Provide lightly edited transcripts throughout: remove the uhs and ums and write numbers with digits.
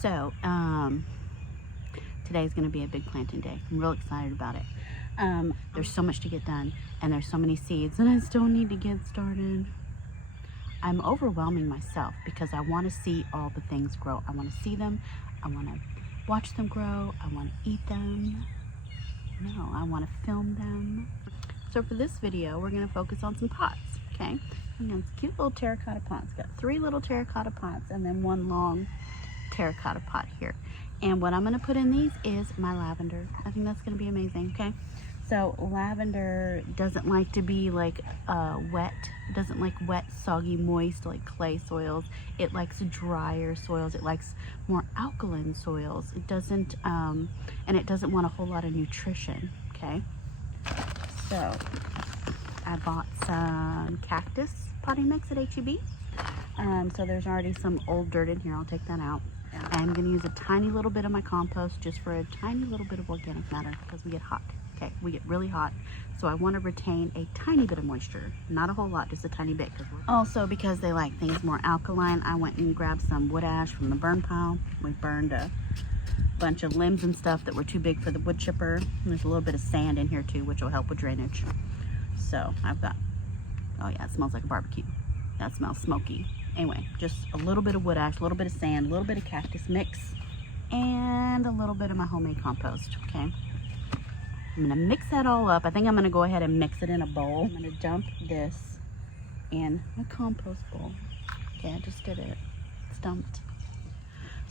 So, today's going to be a big planting day. I'm real excited about it. There's so much to get done, and there's so many seeds, and I still need to get started. I'm overwhelming myself because I want to see all the things grow. I want to see them. I want to watch them grow. I want to eat them. No, I want to film them. So for this video, we're going to focus on some pots, okay? And then cute little terracotta pots. Got 3 little terracotta pots and then 1 long terracotta pot here. And what I'm going to put in these is my lavender. I think that's going to be amazing, okay? So lavender doesn't like to be like wet. It doesn't like wet, soggy, moist like clay soils. It likes drier soils. It likes more alkaline soils. It doesn't, and it doesn't want a whole lot of nutrition, okay? So I bought some cactus potting mix at H-E-B. So there's already some old dirt in here. I'll take that out. I'm going to use a tiny little bit of my compost just for a tiny little bit of organic matter because we get hot. Okay, we get really hot, so I want to retain a tiny bit of moisture, not a whole lot, just a tiny bit. Also, because they like things more alkaline, I went and grabbed some wood ash from the burn pile. We burned a bunch of limbs and stuff that were too big for the wood chipper. And there's a little bit of sand in here too, which will help with drainage. So I've got, oh yeah, it smells like a barbecue. That smells smoky. Anyway, just a little bit of wood ash, a little bit of sand, a little bit of cactus mix, and a little bit of my homemade compost, okay? I'm gonna mix that all up. I think I'm gonna go ahead and mix it in a bowl. I'm gonna dump this in a compost bowl. Okay, I just did it. It's dumped.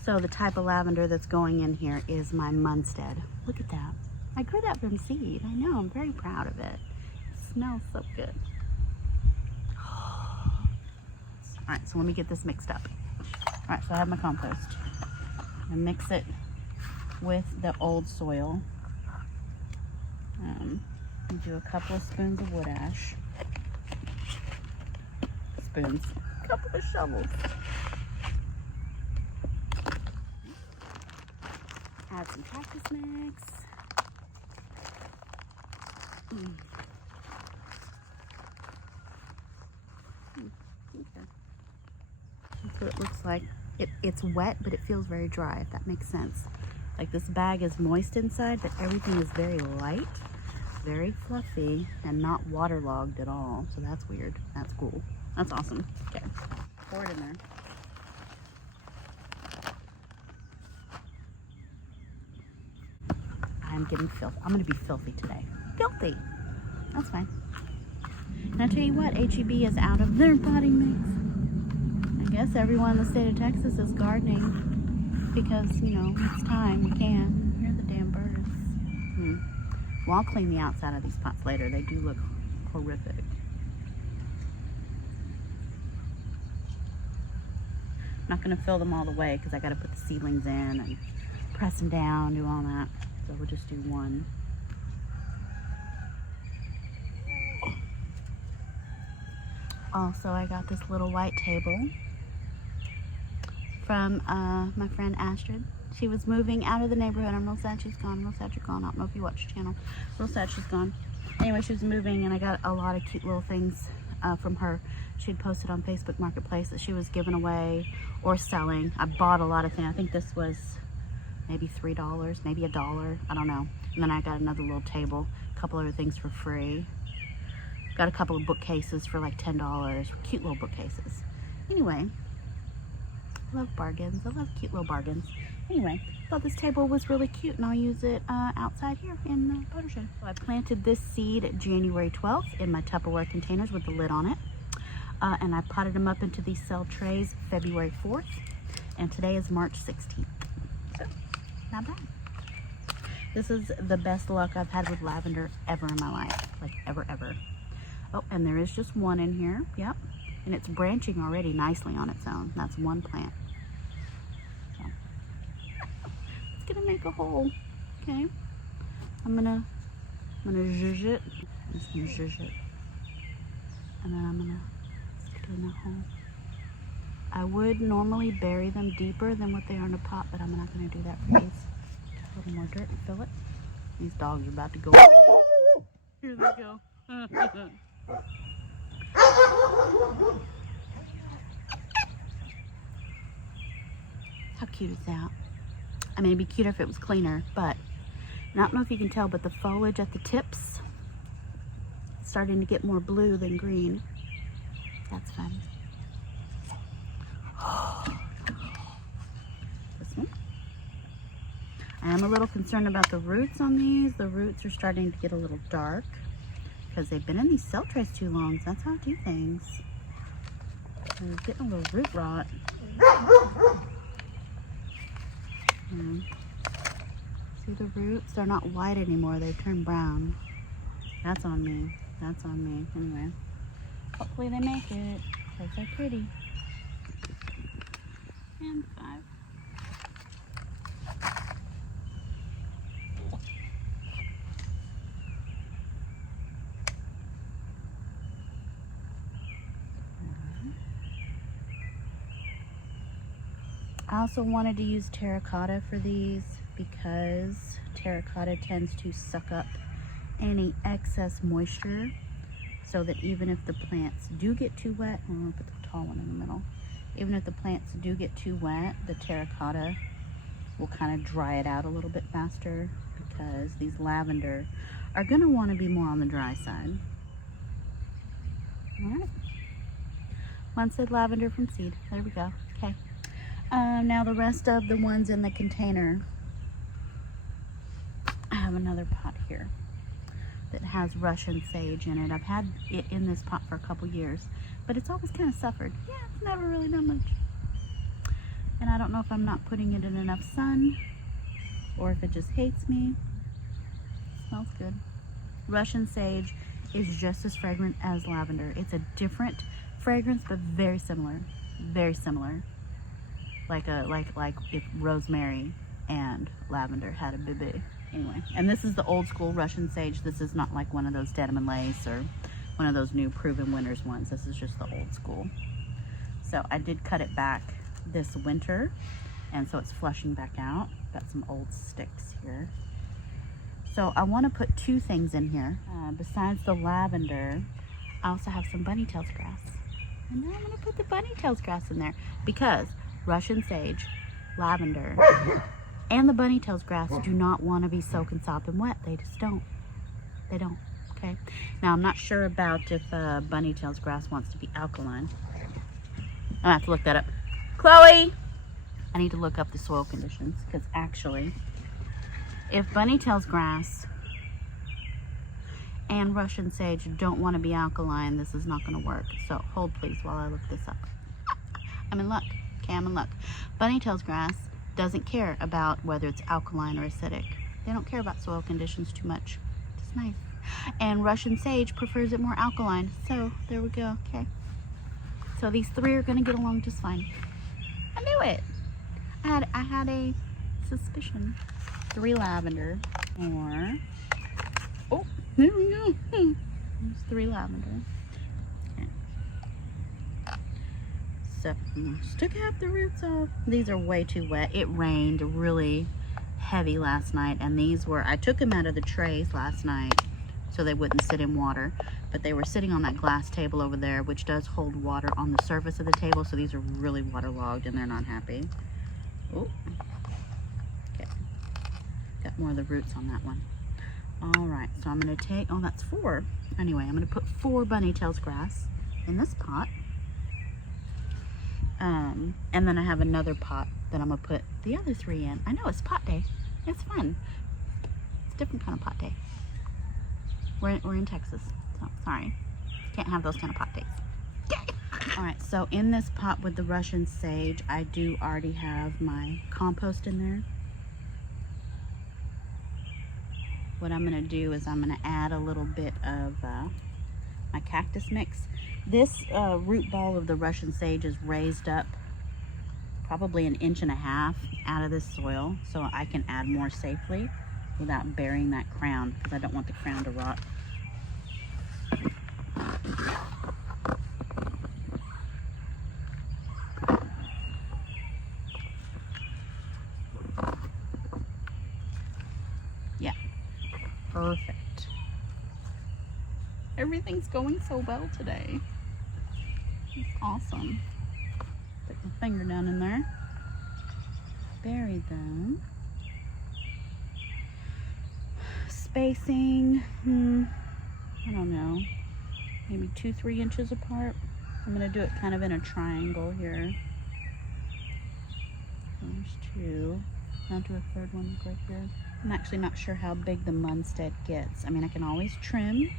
So the type of lavender that's going in here is my Munstead. Look at that. I grew that from seed. I know, I'm very proud of it. It smells so good. All right, so let me get this mixed up. All right, so I have my compost. I mix it with the old soil. Do a couple of spoons of wood ash. Spoons. A couple of shovels. Add some cactus mix. Okay. That's what it looks like. It's wet, but it feels very dry, if that makes sense. Like this bag is moist inside, but everything is very light, very fluffy, and not waterlogged at all. So that's weird. That's cool. That's awesome. Okay, pour it in there. I'm getting filthy. I'm gonna be filthy today. Filthy. That's fine. And I tell you what, H-E-B is out of their potting mix. I guess everyone in the state of Texas is gardening. Because, you know, it's time, we can. Hear the damn birds. Well, I'll clean the outside of these pots later. They do look horrific. I'm not going to fill them all the way because I got to put the seedlings in and press them down, do all that. So we'll just do one. Also, I got this little white table from my friend Astrid. She was moving out of the neighborhood. I'm real sad she's gone. Real sad she's gone. I don't know if you watch the channel. Real sad she's gone. Anyway, she was moving and I got a lot of cute little things from her. She'd posted on Facebook Marketplace that she was giving away or selling. I bought a lot of things. I think this was maybe $3, maybe $1. I don't know. And then I got another little table, a couple other things for free. Got a couple of bookcases for like $10. Cute little bookcases. Anyway. I love bargains. I love cute little bargains. Anyway, thought this table was really cute and I'll use it outside here in the photo shed. So I planted this seed January 12th in my Tupperware containers with the lid on it. And I potted them up into these cell trays February 4th. And today is March 16th. So, not bad. This is the best luck I've had with lavender ever in my life. Like ever, ever. Oh, and there is just one in here. Yep. And it's branching already nicely on its own. That's one plant. So, it's gonna make a hole. Okay. I'm gonna zhuzh it. I'm just gonna zhuzh it. And then I'm gonna stick it in that hole. I would normally bury them deeper than what they are in a pot, but I'm not gonna do that for these. Just a little more dirt and fill it. These dogs are about to go. Here they go. How cute is that? I mean, it'd be cuter if it was cleaner, but I don't know if you can tell, but the foliage at the tips is starting to get more blue than green. That's fun. This one. I am a little concerned about the roots on these. The roots are starting to get a little dark because they've been in these cell trays too long. So that's how I do things. They're getting a little root rot. See the roots? They're not white anymore. They've turned brown. That's on me. That's on me. Anyway, hopefully they make it because they're pretty. And 5. I also wanted to use terracotta for these because terracotta tends to suck up any excess moisture so that even if the plants do get too wet, I'm going to put the tall one in the middle, even if the plants do get too wet, the terracotta will kind of dry it out a little bit faster because these lavender are going to want to be more on the dry side. All right. Munstead Lavender from seed. There we go. Okay. Now the rest of the ones in the container, I have another pot here that has Russian sage in it. I've had it in this pot for a couple years, but it's always kind of suffered. Yeah, it's never really done much. And I don't know if I'm not putting it in enough sun or if it just hates me. It smells good. Russian sage is just as fragrant as lavender. It's a different fragrance, but very similar. Very similar. Like if rosemary and lavender had a baby. Anyway, and this is the old school Russian sage. This is not like one of those denim and lace or one of those new proven winners ones. This is just the old school. So I did cut it back this winter, and so it's flushing back out. Got some old sticks here. So I want to put 2 things in here. Besides the lavender, I also have some bunnytails grass. And now I'm going to put the bunnytails grass in there because Russian sage, lavender, and the bunnytails grass do not want to be soaking sopping wet. They just don't. They don't. Okay. Now I'm not sure about if bunnytails grass wants to be alkaline. I have to look that up. Chloe, I need to look up the soil conditions because actually, if bunnytails grass and Russian sage don't want to be alkaline, this is not going to work. So hold please while I look this up. I'm in luck. Okay, I'm in luck. Bunnytails grass doesn't care about whether it's alkaline or acidic. They don't care about soil conditions too much. It's nice. And Russian sage prefers it more alkaline. So there we go. Okay. So these 3 are going to get along just fine. I knew it. I had a suspicion. 3 lavender. Or oh, there we go. There's 3 lavender. So just took half the roots off. These are way too wet. It rained really heavy last night, and these were, I took them out of the trays last night so they wouldn't sit in water, but they were sitting on that glass table over there, which does hold water on the surface of the table, so these are really waterlogged and they're not happy. Oh, okay. Got more of the roots on that one. All right, so I'm gonna take, oh, that's 4. Anyway, I'm gonna put 4 bunnytails grass in this pot. And then I have another pot that I'm gonna put the other 3 in. I know, it's pot day. It's fun. It's a different kind of pot day. We're in Texas, so sorry. Can't have those kind of pot days. All right, so in this pot with the Russian sage, I do already have my compost in there. What I'm gonna do is I'm gonna add a little bit of my cactus mix. This root ball of the Russian sage is raised up probably 1.5 inches out of this soil, so I can add more safely without burying that crown because I don't want the crown to rot. Yeah, perfect. Everything's going so well today. It's awesome. Put my finger down in there. Bury them. spacing, I don't know, maybe 2-3 inches apart. I'm going to do it kind of in a triangle here. There's 2. I'll do a third one right here. I'm actually not sure how big the Munstead gets. I mean, I can always trim,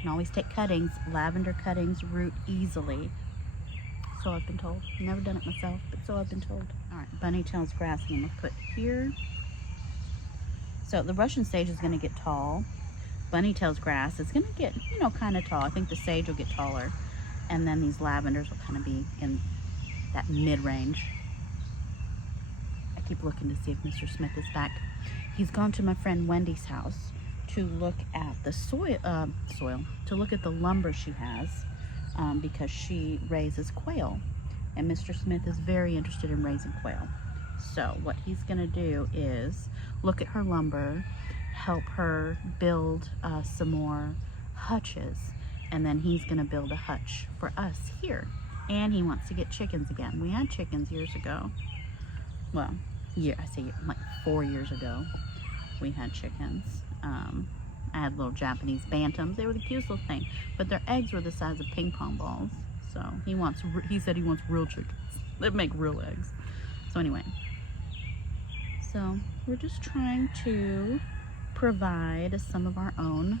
can always take cuttings. Lavender cuttings root easily. So I've been told. I've never done it myself, but so I've been told. All right, bunnytails grass I'm gonna put here. So the Russian sage is gonna get tall. Bunnytails grass is gonna get, you know, kind of tall. I think the sage will get taller. And then these lavenders will kind of be in that mid-range. I keep looking to see if Mr. Smith is back. He's gone to my friend Wendy's house to look at the soil, to look at the lumber she has, because she raises quail. And Mr. Smith is very interested in raising quail. So what he's gonna do is look at her lumber, help her build some more hutches, and then he's gonna build a hutch for us here. And he wants to get chickens again. We had chickens years ago. Well, I say like 4 years ago, we had chickens. I had little Japanese bantams. They were the cutest little thing, but their eggs were the size of ping pong balls. So he said he wants real chickens that make real eggs. So anyway, so we're just trying to provide some of our own,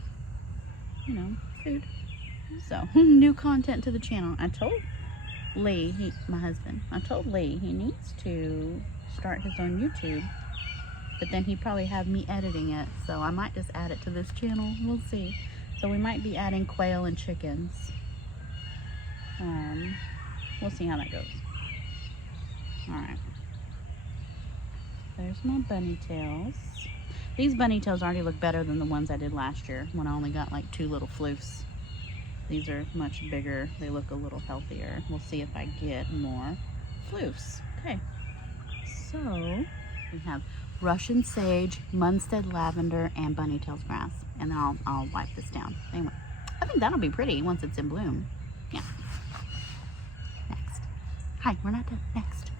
you know, food. So new content to the channel. I told Lee, my husband, I told Lee he needs to start his own YouTube, but then he'd probably have me editing it, so I might just add it to this channel. We'll see. So we might be adding quail and chickens. We'll see how that goes. Alright, there's my bunny tails. These bunny tails already look better than the ones I did last year when I only got like 2 little floofs. These are much bigger. They look a little healthier. We'll see if I get more floofs. Okay, so we have Russian sage, Munstead lavender, and bunnytails grass. And then I'll wipe this down. Anyway, I think that'll be pretty once it's in bloom. Yeah. Next. Hi, we're not done. Next.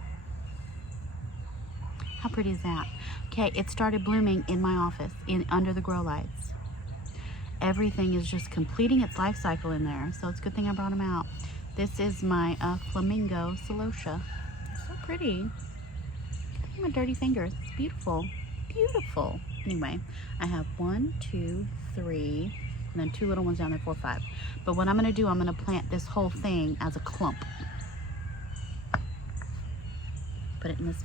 How pretty is that? Okay, it started blooming in my office, under the grow lights. Everything is just completing its life cycle in there, so it's a good thing I brought them out. This is my Flamingo Celosia. It's so pretty. Look at my dirty fingers. It's beautiful. Beautiful. Anyway, I have 1, 2, 3, and then 2 little ones down there, 4, 5. But what I'm going to do, I'm going to plant this whole thing as a clump. Put it in this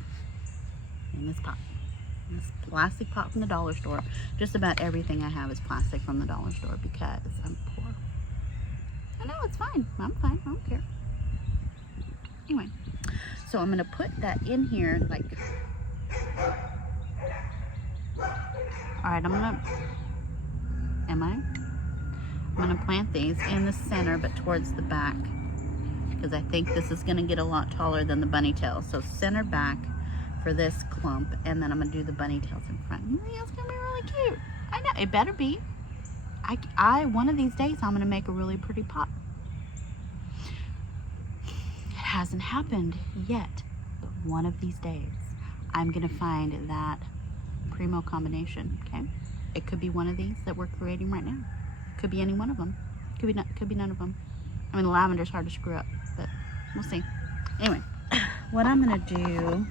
pot. This plastic pot from the dollar store. Just about everything I have is plastic from the dollar store because I'm poor. I know, it's fine. I'm fine. I don't care. Anyway, so I'm going to put that in here like... Alright, I'm going to plant these in the center but towards the back because I think this is going to get a lot taller than the bunny tail. So center back for this clump, and then I'm gonna do the bunny tails in front. Yeah, it's gonna be really cute. I know, it better be. One of these days I'm gonna make a really pretty pot. It hasn't happened yet, but one of these days I'm gonna find that primo combination. Okay, it could be one of these that we're creating right now. Could be any one of them. Could be none of them. I mean, the lavender's hard to screw up, but we'll see. Anyway, what I'm gonna do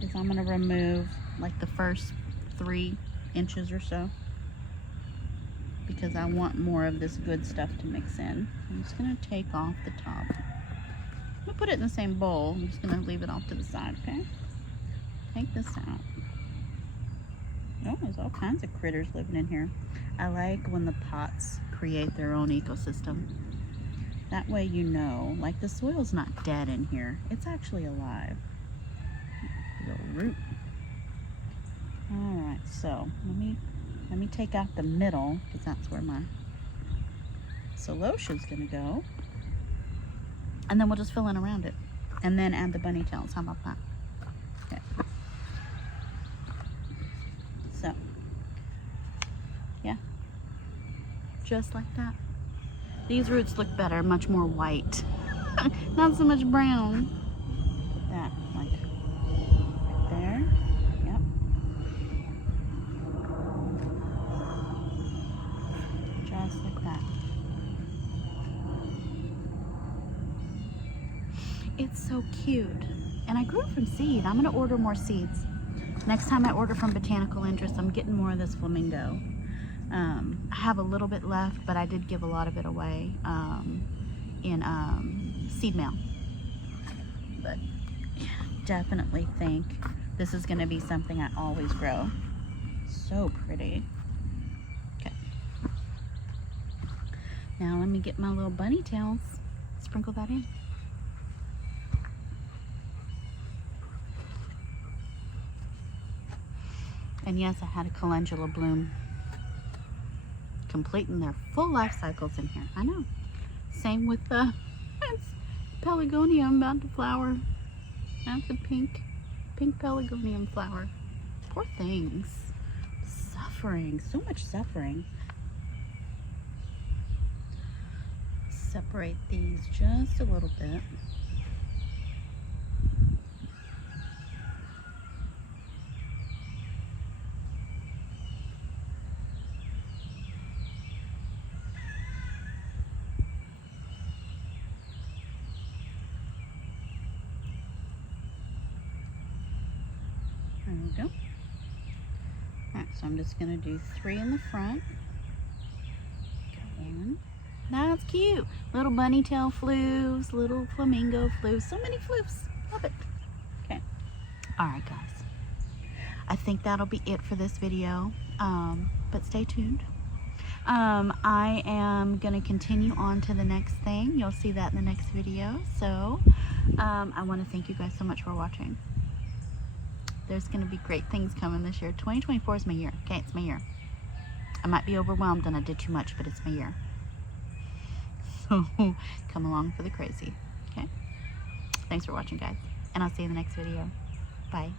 is I'm going to remove like the first 3 inches or so because I want more of this good stuff to mix in. I'm just going to take off the top. I'm going to put it in the same bowl. I'm just going to leave it off to the side, okay? Take this out. Oh, there's all kinds of critters living in here. I like when the pots create their own ecosystem. That way you know, like the soil's not dead in here. It's actually alive. Root. All right, so let me take out the middle because that's where my celosia is going to go, and then we'll just fill in around it, and then add the bunny tails. How about that? Okay. So, yeah, just like that. These roots look better, much more white, not so much brown. Put that like. There, yep. just like that. It's so cute. And I grew it from seed. I'm gonna order more seeds. Next time I order from Botanical Interest, I'm getting more of this flamingo. I have a little bit left, but I did give a lot of it away in seed mail. But yeah, definitely think this is gonna be something I always grow. So pretty. Okay. Now let me get my little bunny tails. Sprinkle that in. And yes, I had a calendula bloom, completing their full life cycles in here. I know. Same with the pelargonium about to flower. That's a pink pelargonium flower. Poor things. Suffering. So much suffering. Separate these just a little bit. There we go. Alright, so I'm just going to do 3 in the front. Got 1. That's cute. Little bunny tail flues, little flamingo flues. So many flues. Love it. Okay. Alright, guys. I think that'll be it for this video. But stay tuned. I am going to continue on to the next thing. You'll see that in the next video. So, I want to thank you guys so much for watching. There's going to be great things coming this year. 2024 is my year. Okay, it's my year. I might be overwhelmed and I did too much, but it's my year. So, come along for the crazy. Okay? Thanks for watching, guys. And I'll see you in the next video. Bye.